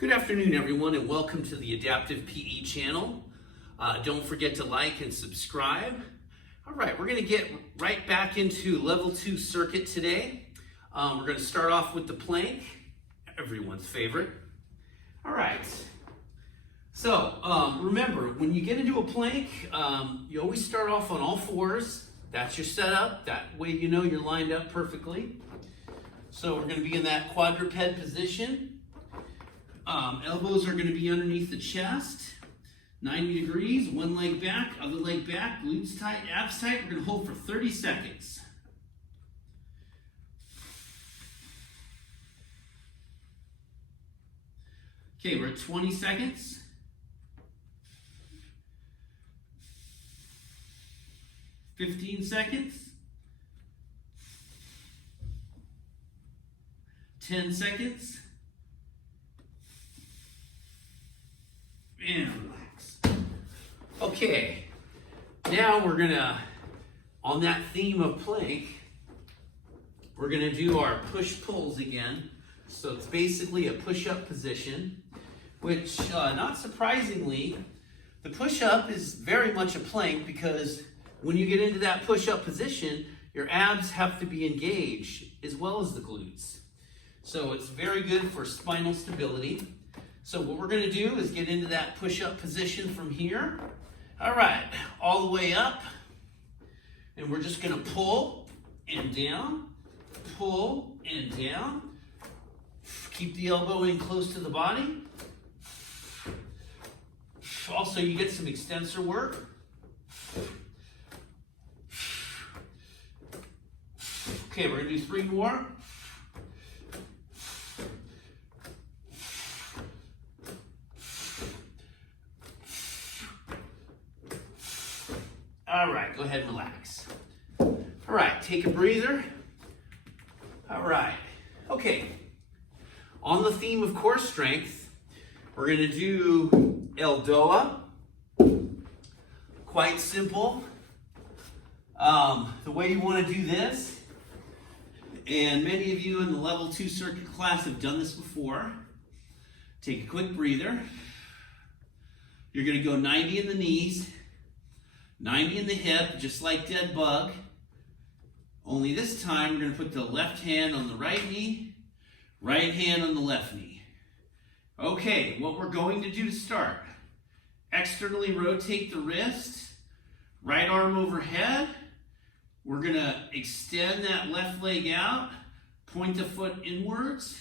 Good afternoon, everyone, and welcome to the Adaptive PE channel. Don't forget to like and subscribe. All right, we're going to get right back into level 2 circuit today. We're going to start off with the plank, everyone's favorite. All right, so remember, when you get into a plank, you always start off on all fours. That's your setup. That way you know you're lined up perfectly. So we're going to be in that quadruped position. Elbows are going to be underneath the chest, 90 degrees, one leg back, other leg back, glutes tight, abs tight. We're going to hold for 30 seconds. Okay, we're at 20 seconds. 15 seconds. 10 seconds. And relax. Okay, now we're gonna, on that theme of plank, we're gonna do our push-pulls again. So it's basically a push-up position, which, not surprisingly, the push-up is very much a plank because when you get into that push-up position, your abs have to be engaged as well as the glutes. So it's very good for spinal stability. So what we're going to do is get into that push-up position from here. All right, all the way up. And we're just going to pull and down, pull and down. Keep the elbow in close to the body. Also, you get some extensor work. Okay, we're going to do 3 more. All right, go ahead and relax. All right, take a breather. All right, okay. On the theme of core strength, we're going to do Eldoa. Quite simple. The way you want to do this, and many of you in the level 2 circuit class have done this before. Take a quick breather. You're going to go 90 in the knees. 90 in the hip, just like dead bug. Only this time, we're going to put the left hand on the right knee, right hand on the left knee. Okay, what we're going to do to start, externally rotate the wrist, right arm overhead. We're going to extend that left leg out, point the foot inwards,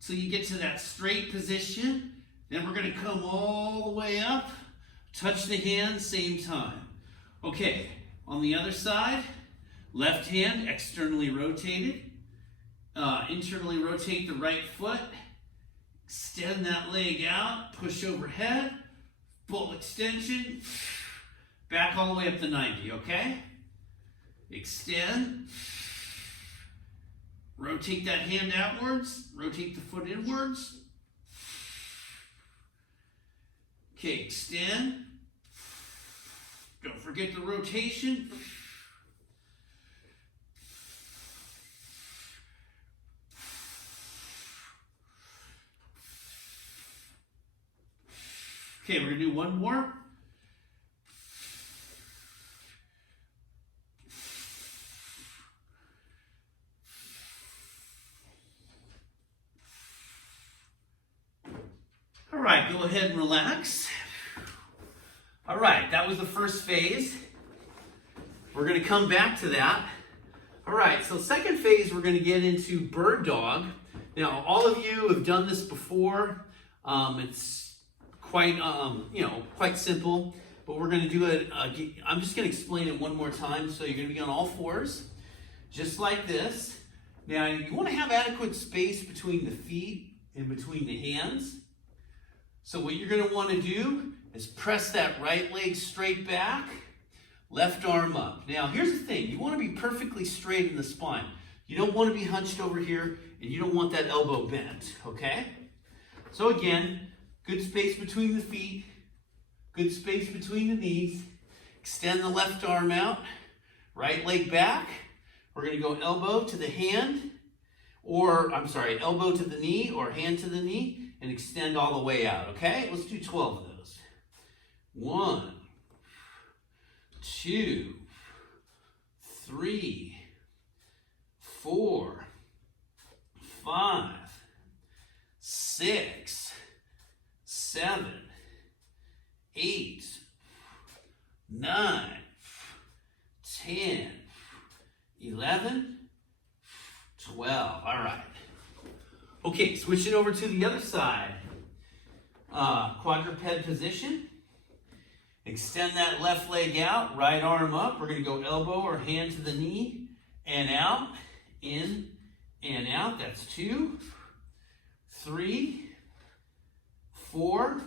till you get to that straight position. Then we're going to come all the way up, touch the hand, same time. Okay, on the other side, left hand externally rotated. Internally rotate the right foot. Extend that leg out, push overhead, full extension. Back all the way up to 90, okay? Extend. Rotate that hand outwards. Rotate the foot inwards. Okay, extend. Don't forget the rotation. Okay, we're going to do one more. All right, go ahead and relax. All right, that was the first phase. We're going to come back to that. All right, so second phase, we're going to get into bird dog. Now, all of you have done this before. It's quite, quite simple, but we're going to do it. I'm just going to explain it one more time. So you're going to be on all fours, just like this. Now, you want to have adequate space between the feet and between the hands. So what you're going to want to do is press that right leg straight back, left arm up. Now, here's the thing. You want to be perfectly straight in the spine. You don't want to be hunched over here, and you don't want that elbow bent, okay? So again, good space between the feet, good space between the knees. Extend the left arm out, right leg back. We're going to go elbow to the hand, or, elbow to the knee or hand to the knee, and extend all the way out, okay? Let's do 12 of those. 1, 2, 3, 4, 5, 6, 7, 8, 9, 10, 11, 12. All right. Okay, switching over to the other side. Quadruped position. Extend that left leg out, right arm up. We're going to go elbow or hand to the knee and out, in and out. That's 2, 3, 4,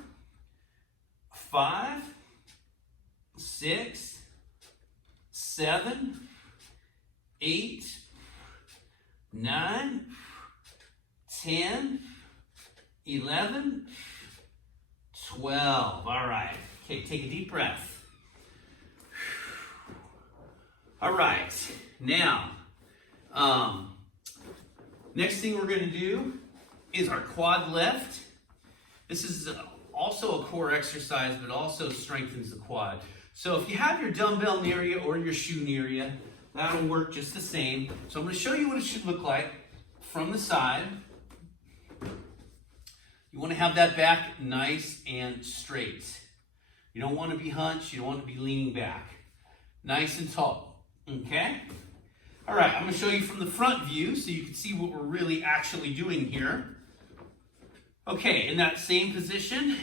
5, 6, 7, 8, 9, 10, 11, 12. All right. Okay, take a deep breath. All right. Now, next thing we're going to do is our quad lift. This is also a core exercise, but also strengthens the quad. So if you have your dumbbell near you or your shoe near you, that'll work just the same. So I'm going to show you what it should look like from the side. You want to have that back nice and straight. You don't want to be hunched. You don't want to be leaning back. Nice and tall. Okay? All right, I'm going to show you from the front view so you can see what we're really actually doing here. Okay, in that same position,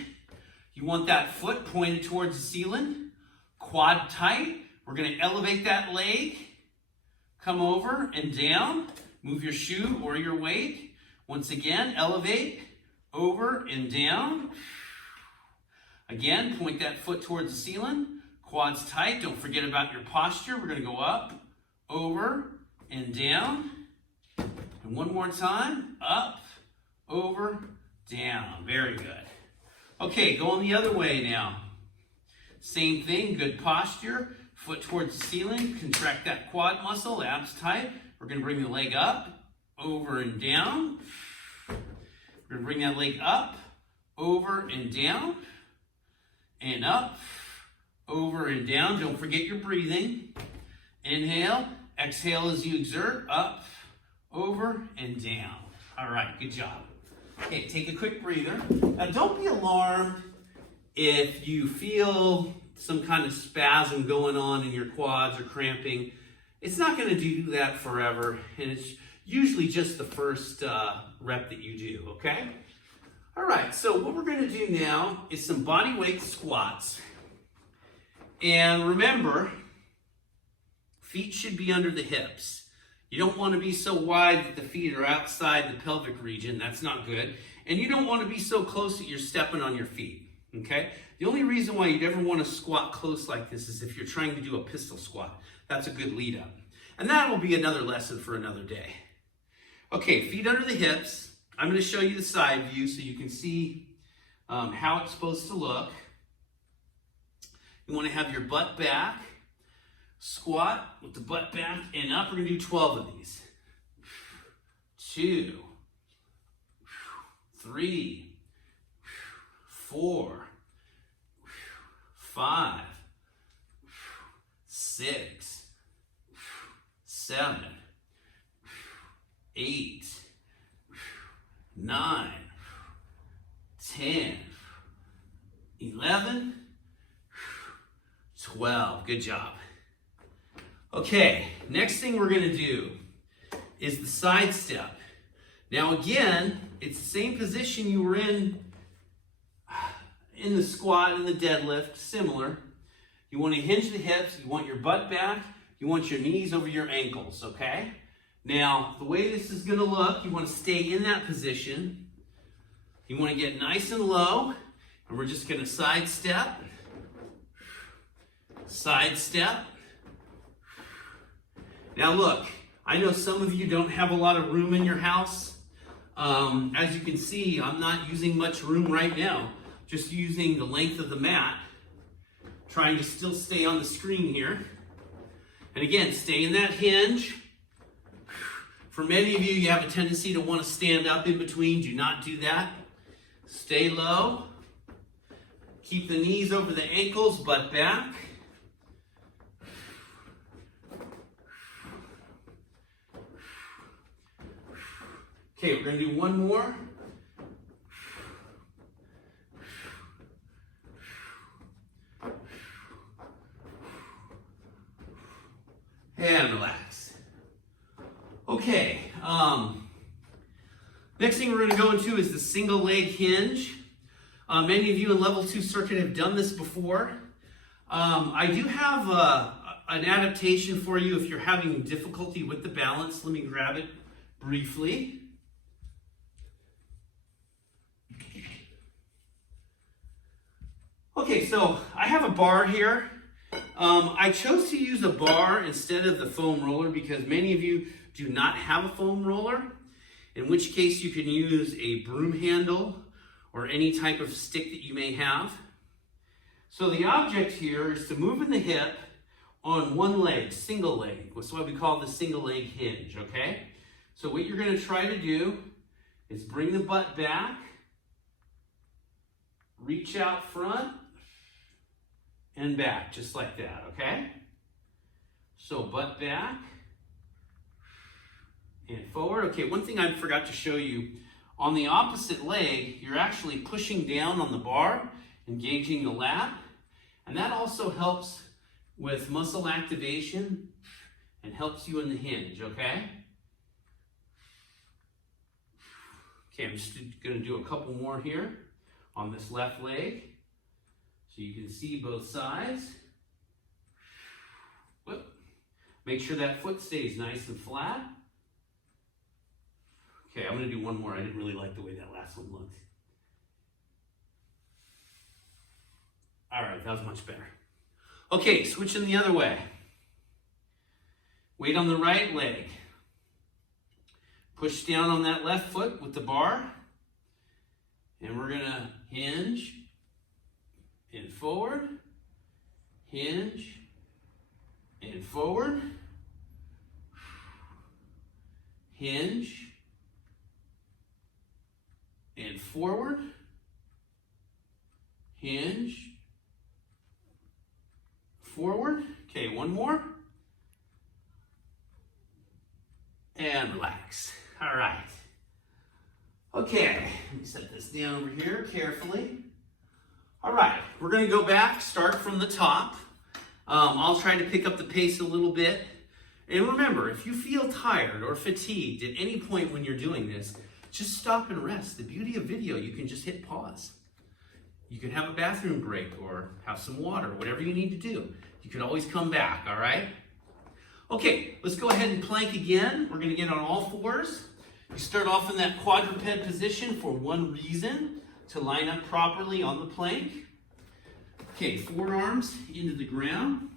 you want that foot pointed towards the ceiling. Quad tight. We're going to elevate that leg. Come over and down. Move your shoe or your weight. Once again, elevate, over and down. Again, point that foot towards the ceiling. Quads tight. Don't forget about your posture. We're going to go up, over, and down. And one more time. Up, over, down. Very good. Okay, going the other way now. Same thing, good posture. Foot towards the ceiling. Contract that quad muscle, abs tight. We're going to bring the leg up, over and down. We're going to bring that leg up, over and down. And up, over and down. Don't forget your breathing. Inhale, exhale as you exert. Up, over, and down. All right, good job. Okay, take a quick breather. Now don't be alarmed if you feel some kind of spasm going on in your quads or cramping. It's not going to do that forever, and it's usually just the first rep that you do, okay? All right, so what we're going to do now is some body weight squats. And remember, feet should be under the hips. You don't want to be so wide that the feet are outside the pelvic region. That's not good. And you don't want to be so close that you're stepping on your feet, okay? The only reason why you'd ever want to squat close like this is if you're trying to do a pistol squat. That's a good lead up. And that will be another lesson for another day. Okay, feet under the hips. I'm going to show you the side view so you can see how it's supposed to look. You want to have your butt back. Squat with the butt back and up. We're going to do 12 of these. 2, 3, 4, 5, 6, 7, 8, 9, 10, 11, 12. Good job. Okay, next thing we're going to do is the side step. Now again, it's the same position you were in the squat and the deadlift, similar. You want to hinge the hips, you want your butt back, you want your knees over your ankles, okay? Now, the way this is going to look, you want to stay in that position. You want to get nice and low, and we're just going to side step, side step. Now look, I know some of you don't have a lot of room in your house. As you can see, I'm not using much room right now, just using the length of the mat, trying to still stay on the screen here. And again, stay in that hinge. For many of you, you have a tendency to want to stand up in between. Do not do that. Stay low. Keep the knees over the ankles, butt back. Okay, we're going to do one more. And relax. Okay, next thing we're going to go into is the single leg hinge. Many of you in level 2 circuit have done this before. I do have an adaptation for you if you're having difficulty with the balance. Let me grab it briefly. Okay, so I have a bar here. I chose to use a bar instead of the foam roller because many of you do not have a foam roller, in which case you can use a broom handle or any type of stick that you may have. So the object here is to move in the hip on one leg, single leg. That's why we call the single leg hinge, okay? So what you're going to try to do is bring the butt back, reach out front, and back, just like that, okay? So butt back and forward. Okay, one thing I forgot to show you, on the opposite leg, you're actually pushing down on the bar, engaging the lat, and that also helps with muscle activation and helps you in the hinge, okay? Okay, I'm just gonna do a couple more here on this left leg. So you can see both sides. Whoop. Make sure that foot stays nice and flat. Okay, I'm going to do one more. I didn't really like the way that last one looked. All right, that was much better. Okay, switching the other way. Weight on the right leg. Push down on that left foot with the bar. And we're going to hinge. And forward, hinge, and forward, hinge, and forward, hinge, forward. Okay, one more. And relax. All right. Okay, let me set this down over here carefully. All right, we're going to go back, start from the top. I'll try to pick up the pace a little bit. And remember, if you feel tired or fatigued at any point when you're doing this, just stop and rest. The beauty of video, you can just hit pause. You can have a bathroom break or have some water, whatever you need to do. You can always come back, all right? Okay, let's go ahead and plank again. We're going to get on all fours. You start off in that quadruped position for one reason, to line up properly on the plank. Okay, forearms into the ground.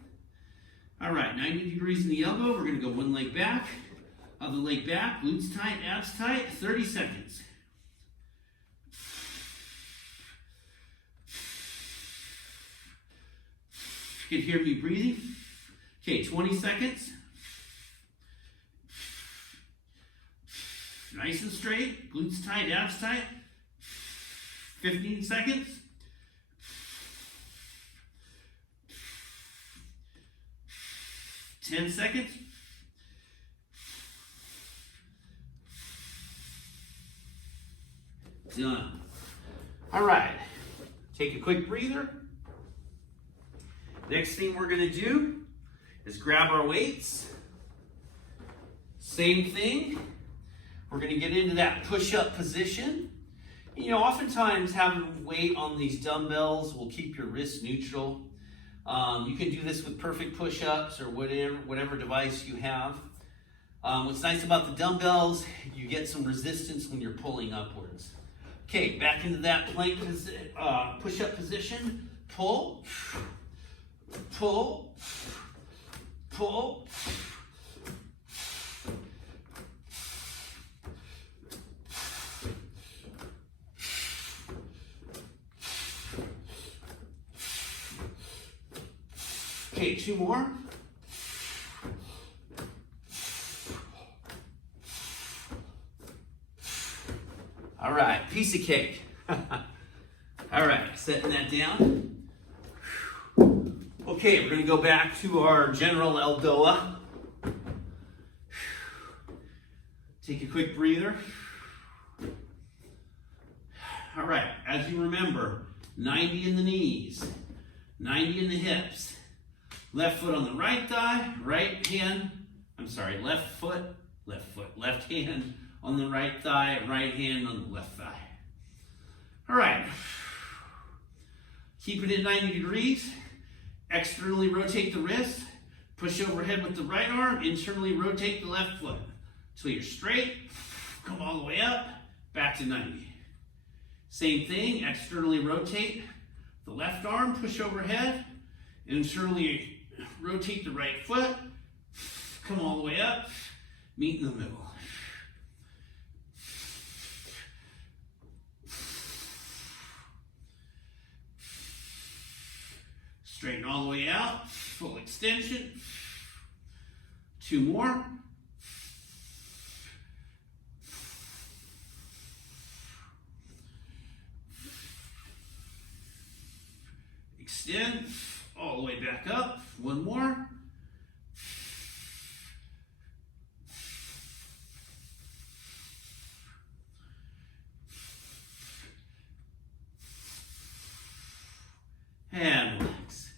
All right, 90 degrees in the elbow. We're going to go one leg back, other leg back, glutes tight, abs tight, 30 seconds. You can hear me breathing. Okay, 20 seconds. Nice and straight, glutes tight, abs tight. 15 seconds. 10 seconds. Done. All right. Take a quick breather. Next thing we're going to do is grab our weights. Same thing. We're going to get into that push-up position. You know, oftentimes having weight on these dumbbells will keep your wrists neutral. You can do this with perfect push-ups or whatever device you have. What's nice about the dumbbells, you get some resistance when you're pulling upwards. Okay, back into that plank push-up position. Pull, pull, pull. Okay, two more. All right, piece of cake. All right, setting that down. Okay, we're going to go back to our general Eldoa. Take a quick breather. All right, as you remember, 90 in the knees, 90 in the hips. Left foot on the right thigh, left hand on the right thigh, right hand on the left thigh. All right, keep it at 90 degrees. Externally rotate the wrist, push overhead with the right arm, internally rotate the left foot. Until you're straight, come all the way up, back to 90. Same thing, externally rotate the left arm, push overhead, internally rotate the right foot, come all the way up, meet in the middle. Straighten all the way out, full extension. 2 more. Extend all the way back up. 1 more. And relax.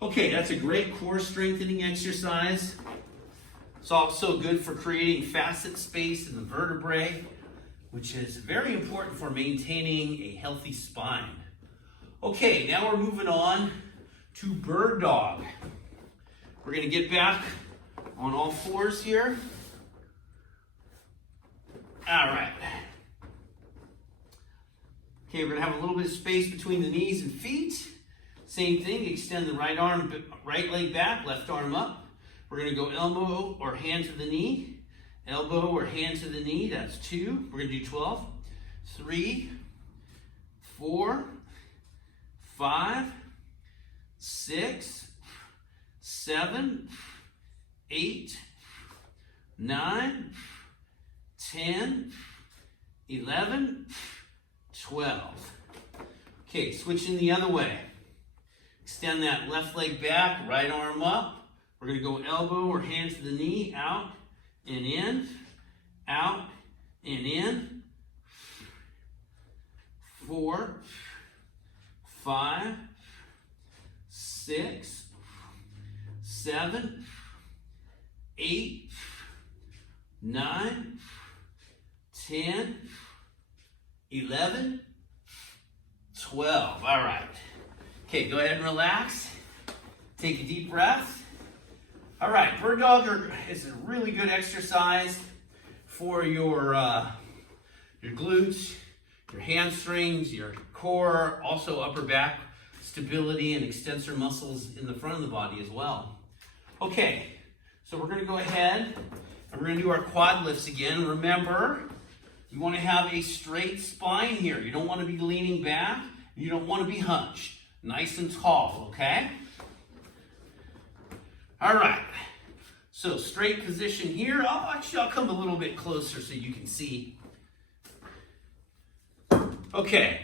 Okay, that's a great core strengthening exercise. It's also good for creating facet space in the vertebrae, which is very important for maintaining a healthy spine. Okay, now we're moving on to bird dog. We're going to get back on all fours here. All right. Okay, we're going to have a little bit of space between the knees and feet. Same thing, extend the right arm, right leg back, left arm up. We're going to go elbow or hand to the knee. Elbow or hand to the knee, that's 2. We're going to do 12. 3, 4, 5, 6, 7, 8, 9, 10, 11, 12. Okay, switching the other way. Extend that left leg back, right arm up. We're going to go elbow or hand to the knee, out and in, out and in. 4, 5, 6, 7, 8, 9, 10, 11, 12. All right. Okay, go ahead and relax. Take a deep breath. All right, bird dog is a really good exercise for your glutes, your hamstrings, your core, also upper back stability and extensor muscles in the front of the body as well. Okay, so we're going to go ahead and we're going to do our quad lifts again. Remember, you want to have a straight spine here. You don't want to be leaning back. You don't want to be hunched. Nice and tall, okay? All right. So straight position here. I'll come a little bit closer so you can see. Okay.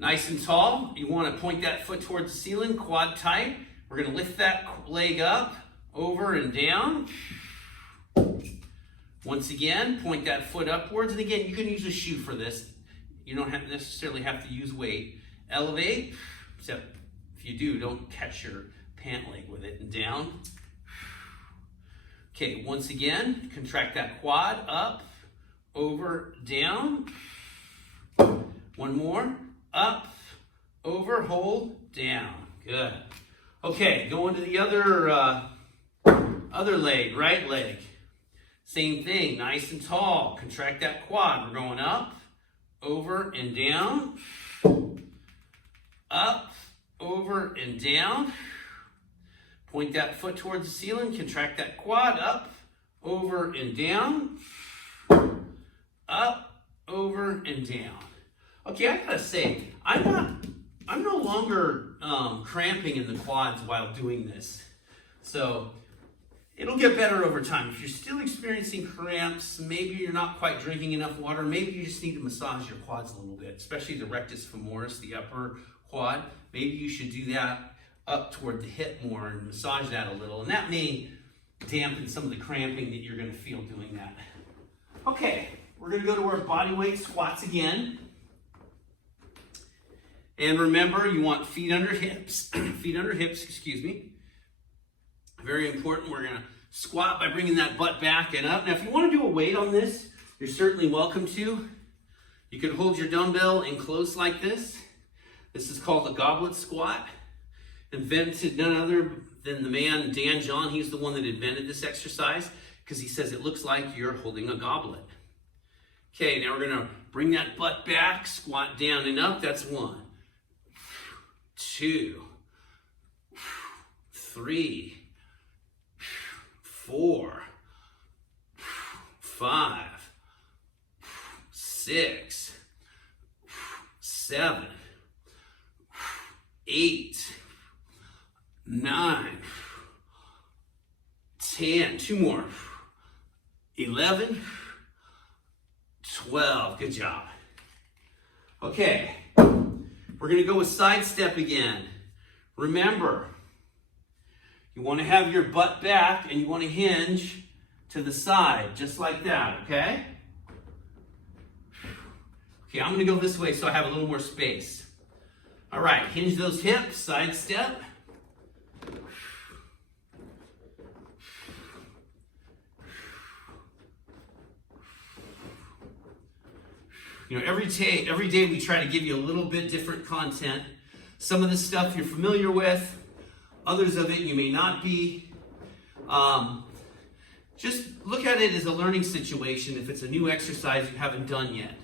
Nice and tall. You want to point that foot towards the ceiling, quad tight. We're going to lift that leg up, over and down. Once again, point that foot upwards. And again, you can use a shoe for this. You don't necessarily have to use weight. Elevate, except if you do, don't catch your pant leg with it, and down. Okay, once again, contract that quad, up, over, down. 1 more, up, over, hold, down. Good. Okay, going to the other leg, right leg. Same thing, nice and tall. Contract that quad. We're going up, over, and down. Up, over, and down. Point that foot towards the ceiling. Contract that quad. Up, over, and down. Up, over, and down. Okay, I gotta say, I'm no longer cramping in the quads while doing this. So It'll get better over time. If you're still experiencing cramps, maybe you're not quite drinking enough water, maybe you just need to massage your quads a little bit, especially the rectus femoris, the upper quad. Maybe you should do that up toward the hip more and massage that a little. And that may dampen some of the cramping that you're going to feel doing that. Okay, we're going to go to our body weight squats again. And remember, you want feet under hips. Feet under hips, excuse me. Very important. We're going to squat by bringing that butt back and up. Now, if you want to do a weight on this, you're certainly welcome to. You can hold your dumbbell in close like this. This is called a goblet squat. Invented none other than the man, Dan John. He's the one that invented this exercise because he says it looks like you're holding a goblet. Okay, now we're going to bring that butt back, squat down and up. That's 1, 2, 3, 4, 5, 6, 7, 8, 9, 10, 2 more, 11, 12, good job. Okay, we're going to go with side step again. Remember, you want to have your butt back and you want to hinge to the side, just like that, okay? Okay, I'm going to go this way so I have a little more space. All right, hinge those hips, side step. You know, every day we try to give you a little bit different content. Some of this stuff you're familiar with, others of it you may not be. Just look at it as a learning situation if it's a new exercise you haven't done yet.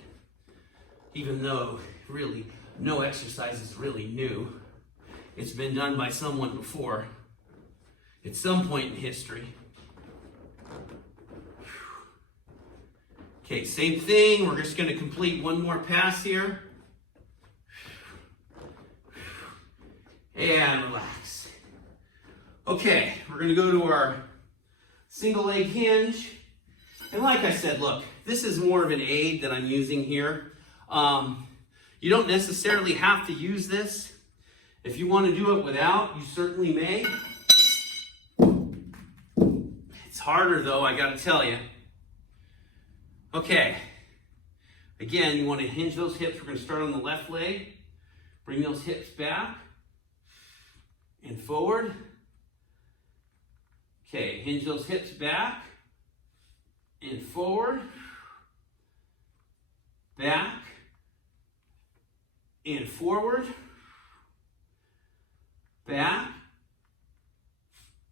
Even though really no exercise is really new. It's been done by someone before at some point in history. Okay, same thing. We're just going to complete one more pass here. And relax. Okay, we're going to go to our single leg hinge. And like I said, look, this is more of an aid that I'm using here. You don't necessarily have to use this. If you want to do it without, you certainly may. It's harder though, I got to tell you. Okay, again, you want to hinge those hips. We're going to start on the left leg. Bring those hips back and forward. Okay, hinge those hips back and forward. Back and forward. Back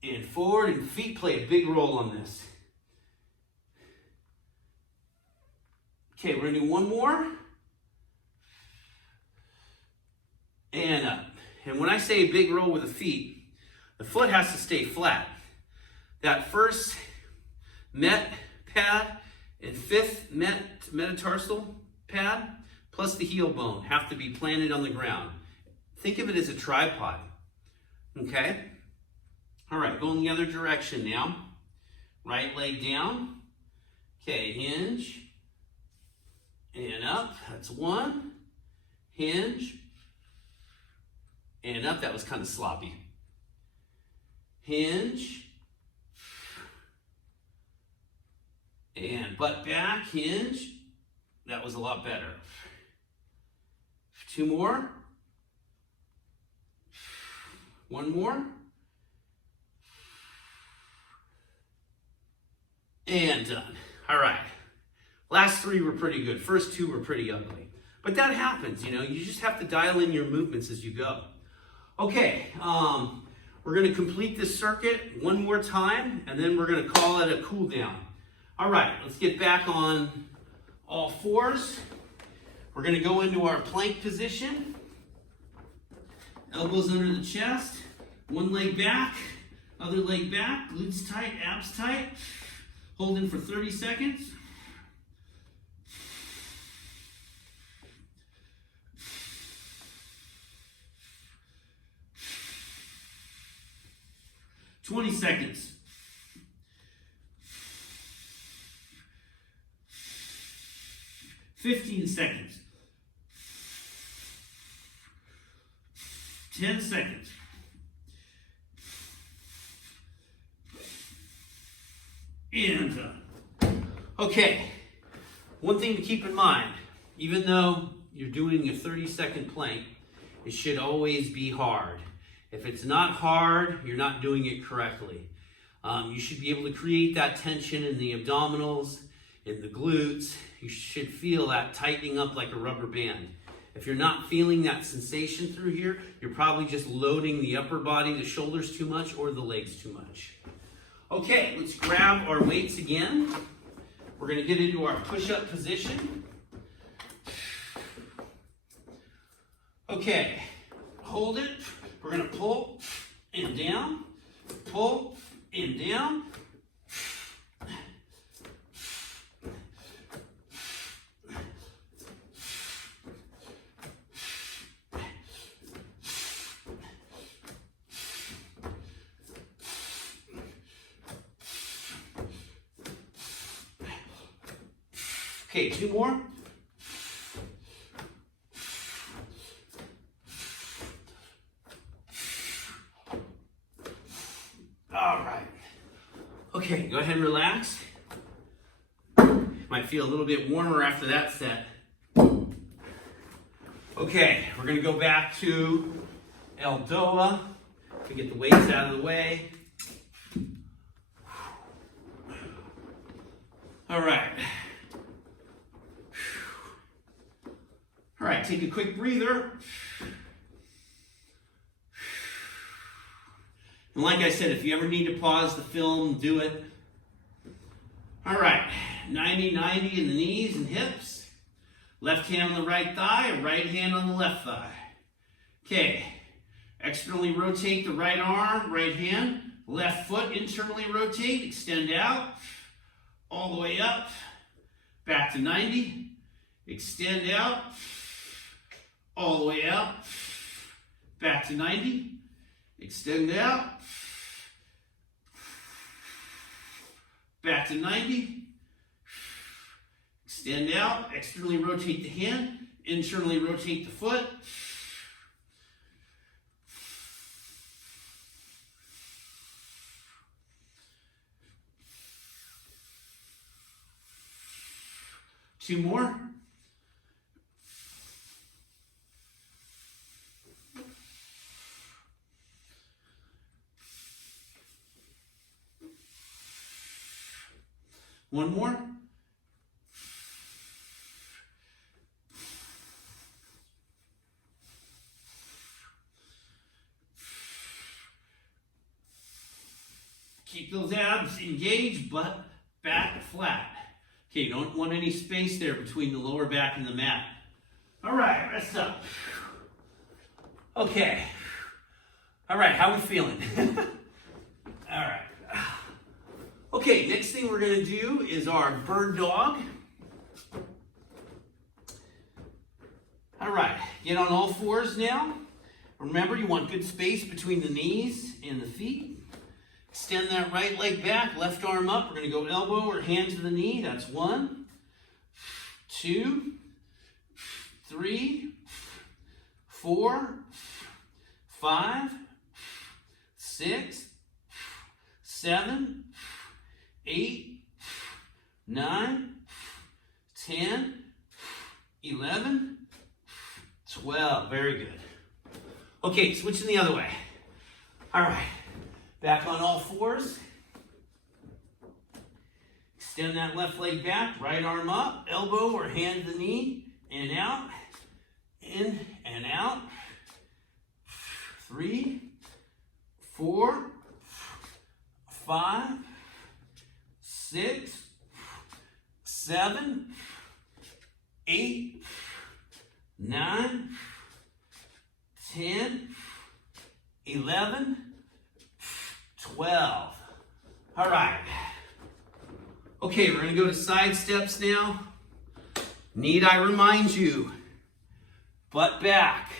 and forward. And feet play a big role on this. Okay, we're going to do one more. And up. And when I say a big roll with the feet, the foot has to stay flat. That first met pad and fifth metatarsal pad plus the heel bone have to be planted on the ground. Think of it as a tripod. Okay? All right, going the other direction now. Right leg down. Okay, hinge. And up, that's 1, hinge, and up, that was kind of sloppy. Hinge, and butt back, hinge, that was a lot better. 2 more, 1 more, and done. All right. Last 3 were pretty good. First 2 were pretty ugly. But that happens, you know. You just have to dial in your movements as you go. Okay, we're going to complete this circuit one more time, and then we're going to call it a cool down. All right, let's get back on all fours. We're going to go into our plank position. Elbows under the chest. One leg back, other leg back. Glutes tight, abs tight. Holding for 30 seconds. "20 seconds. 15 seconds. 10 seconds. And done. Okay, one thing to keep in mind, even though you're doing a 30-second plank, it should always be hard. If it's not hard, you're not doing it correctly. You should be able to create that tension in the abdominals, in the glutes. You should feel that tightening up like a rubber band. If you're not feeling that sensation through here, you're probably just loading the upper body, the shoulders too much, or the legs too much. Okay, let's grab our weights again. We're going to get into our push-up position. Okay, hold it. We're going to pull and down, pull and down. Okay, 2 more. All right. Okay, go ahead and relax. Might feel a little bit warmer after that set. Okay, we're going to go back to Eldoa to get the weights out of the way. All right. All right, take a quick breather. And like I said, if you ever need to pause the film, do it. All right, 90-90 in the knees and hips. Left hand on the right thigh, right hand on the left thigh. Okay, externally rotate the right arm, right hand. Left foot internally rotate, extend out. All the way up, back to 90. Extend out. All the way out, back to 90, extend out, back to 90, extend out, externally rotate the hand, internally rotate the foot. Two more. One more. Keep those abs engaged, butt back flat. Okay, you don't want any space there between the lower back and the mat. All right, rest up. Okay. All right, how are we feeling? All right. Okay, next thing we're going to do is our bird dog. All right, get on all fours now. Remember, you want good space between the knees and the feet. Extend that right leg back, left arm up. We're going to go elbow or hand to the knee. That's 1, 2, 3, 4, 5, 6, 7, 8, 9, 10, 11, 12. Very good. Okay, switching the other way. All right, back on all fours. Extend that left leg back, right arm up, elbow or hand to the knee, and out, in and out. 3, 4, 5, 6, 7, 8, 9, 10, 11, 12. All right. Okay, we're going to go to side steps now. Need I remind you, butt back,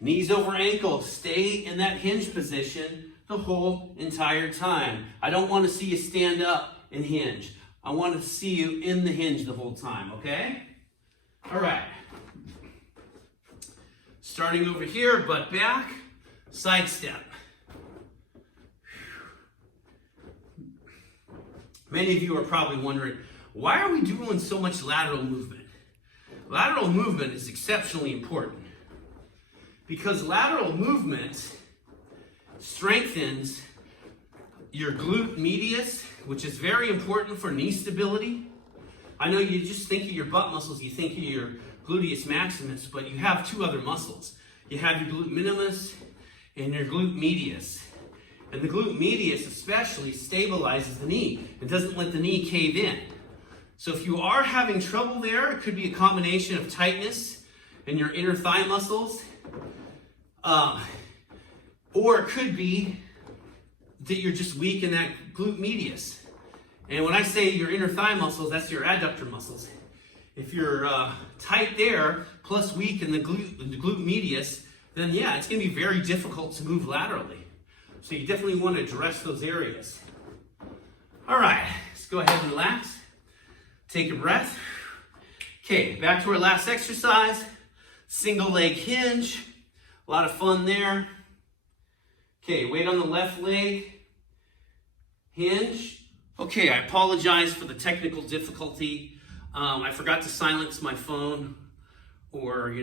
knees over ankles, stay in that hinge position the whole entire time. I don't want to see you stand up and hinge. I want to see you in the hinge the whole time, okay? All right. Starting over here, butt back, side step. Many of you are probably wondering, why are we doing so much lateral movement? Lateral movement is exceptionally important because lateral movement strengthens your glute medius, which is very important for knee stability. I know you just think of your butt muscles, you think of your gluteus maximus, but you have two other muscles. You have your glute minimus and your glute medius. And the glute medius especially stabilizes the knee. It doesn't let the knee cave in. So if you are having trouble there, it could be a combination of tightness in your inner thigh muscles, or it could be that you're just weak in that glute medius. And when I say your inner thigh muscles, that's your adductor muscles. If you're tight there, plus weak in the glute medius, then yeah, it's going to be very difficult to move laterally. So you definitely want to address those areas. All right, let's go ahead and relax. Take a breath. Okay, back to our last exercise. Single leg hinge. A lot of fun there. Okay, weight on the left leg. Hinge. Okay, I apologize for the technical difficulty. I forgot to silence my phone or,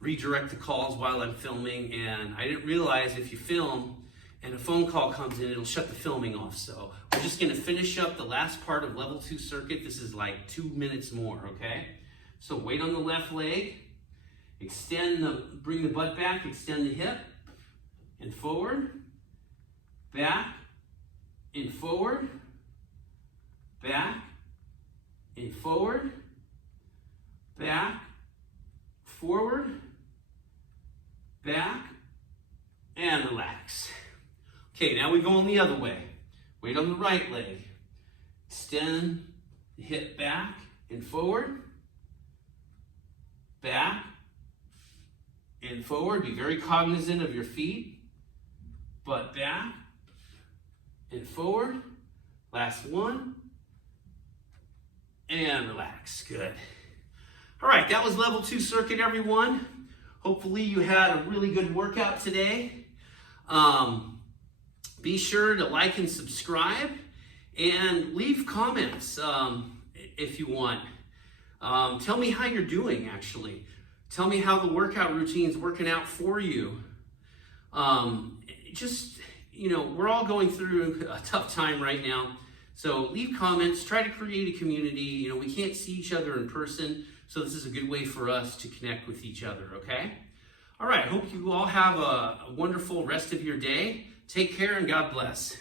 redirect the calls while I'm filming, and I didn't realize if you film and a phone call comes in, it'll shut the filming off. So we're just gonna finish up the last part of level 2 circuit. This is like 2 minutes more, okay? So weight on the left leg, bring the butt back, extend the hip, and forward, back, and forward, back, and forward, back, forward, back, and relax. Okay, now we go on the other way. Weight on the right leg. Extend the hip back and forward, back, and forward. Be very cognizant of your feet. Butt back and forward. Last one. And relax. Good. All right, that was level 2 circuit, everyone. Hopefully you had a really good workout today. Be sure to like and subscribe and leave comments if you want. Tell me how you're doing, actually. Tell me how the workout routine is working out for you. We're all going through a tough time right now. So leave comments, try to create a community. We can't see each other in person, so this is a good way for us to connect with each other, okay? All right, hope you all have a wonderful rest of your day. Take care and God bless.